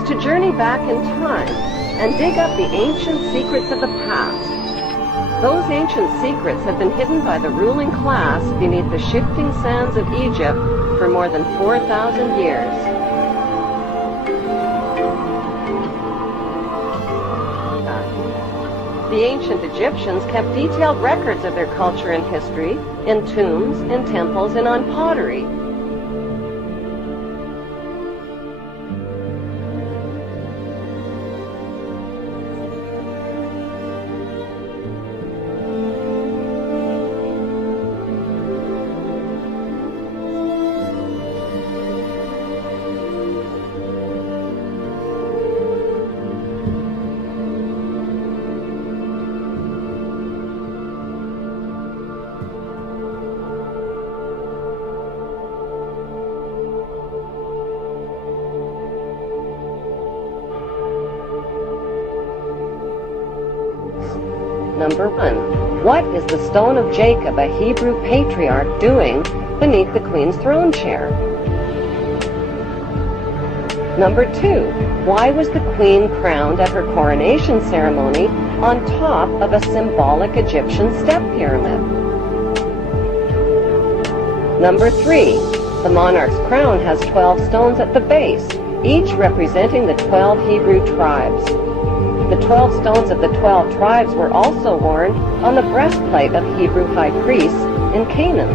is to journey back in time and dig up the ancient secrets of the past. Those ancient secrets have been hidden by the ruling class beneath the shifting sands of Egypt for more than 4,000 years. The ancient Egyptians kept detailed records of their culture and history in tombs, in temples, and on pottery. Number 1. What is the stone of Jacob, a Hebrew patriarch, doing beneath the queen's throne chair? Number 2. Why was the queen crowned at her coronation ceremony on top of a symbolic Egyptian step pyramid? Number 3. The monarch's crown has 12 stones at the base, each representing the 12 Hebrew tribes. The 12 stones of the 12 tribes were also worn on the breastplate of Hebrew high priests in Canaan.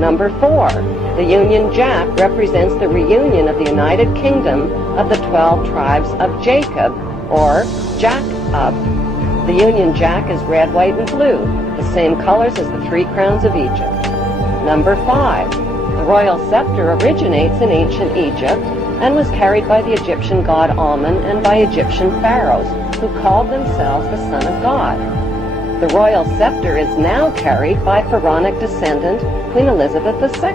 Number 4. The Union Jack represents the reunion of the United Kingdom of the 12 tribes of Jacob, or Jacob. The Union Jack is red, white, and blue, the same colors as the 3 crowns of Egypt. Number 5. The royal scepter originates in ancient Egypt and was carried by the Egyptian god Amun and by Egyptian pharaohs, who called themselves the Son of God. The royal scepter is now carried by pharaonic descendant Queen Elizabeth II.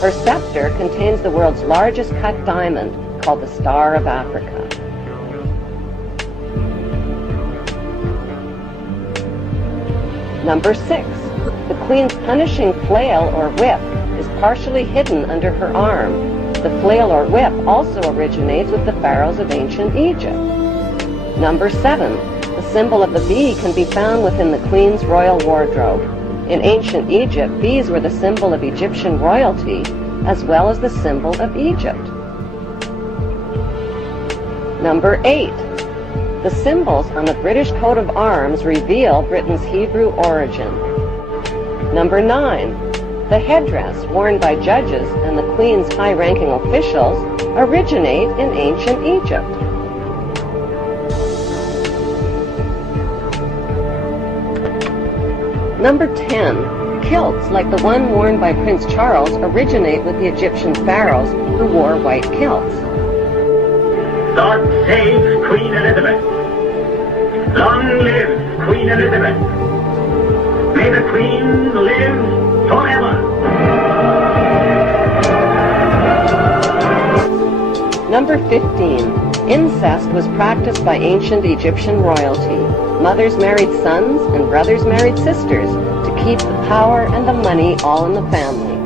Her scepter contains the world's largest cut diamond, called the Star of Africa. Number 6. The queen's punishing flail or whip is partially hidden under her arm. The flail or whip also originates with the pharaohs of ancient Egypt. Number 7. The symbol of the bee can be found within the queen's royal wardrobe. In ancient Egypt, bees were the symbol of Egyptian royalty, as well as the symbol of Egypt. Number 8. The symbols on the British coat of arms reveal Britain's Hebrew origin. Number 9. The headdress worn by judges and the Queen's high-ranking officials originate in ancient Egypt. Number 10. Kilts, like the one worn by Prince Charles, originate with the Egyptian pharaohs who wore white kilts. God save Queen Elizabeth. Long live Queen Elizabeth. May the Queen live forever. Number 15. Incest was practiced by ancient Egyptian royalty. Mothers married sons and brothers married sisters to keep the power and the money all in the family.